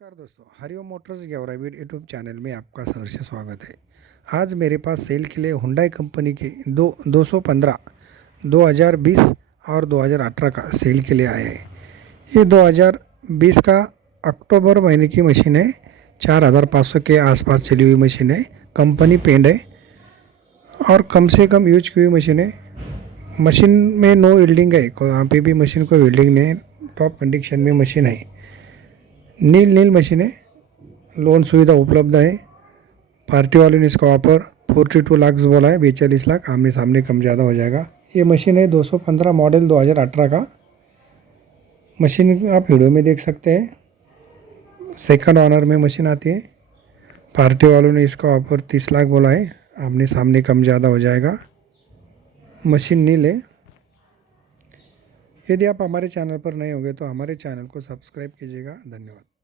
नमस्कार दोस्तों, हरिओम मोटर्स गेवराविड यूट्यूब चैनल में आपका सहर्ष स्वागत है। आज मेरे पास सेल के लिए हुंडई कंपनी के दो 215 2020 और 2018 का सेल के लिए आए हैं। ये 2020 का अक्टूबर महीने की मशीन है, चार हज़ार पाँच सौ के आसपास चली हुई मशीन है, कंपनी पेंड है और कम से कम यूज़ की हुई मशीन है। मशीन में नो वेल्डिंग है वहाँ पे भी मशीन को वेल्डिंग नहीं टॉप कंडीशन में मशीन है। नील नील मशीन लोन सुविधा उपलब्ध है। पार्टी वालों ने इसका ऑफ़र फोर्टी टू लाख बोला है, बेचालीस लाख, आमने सामने कम ज़्यादा हो जाएगा। ये मशीन है 215 मॉडल 2018 का। मशीन आप वीडियो में देख सकते हैं। सेकंड ऑनर में मशीन आती है। पार्टी वालों ने इसका ऑफ़र तीस लाख बोला है, आमने सामने कम ज़्यादा हो जाएगा। मशीन नील है। यदि आप हमारे चैनल पर नए होंगे तो हमारे चैनल को सब्सक्राइब कीजिएगा। धन्यवाद।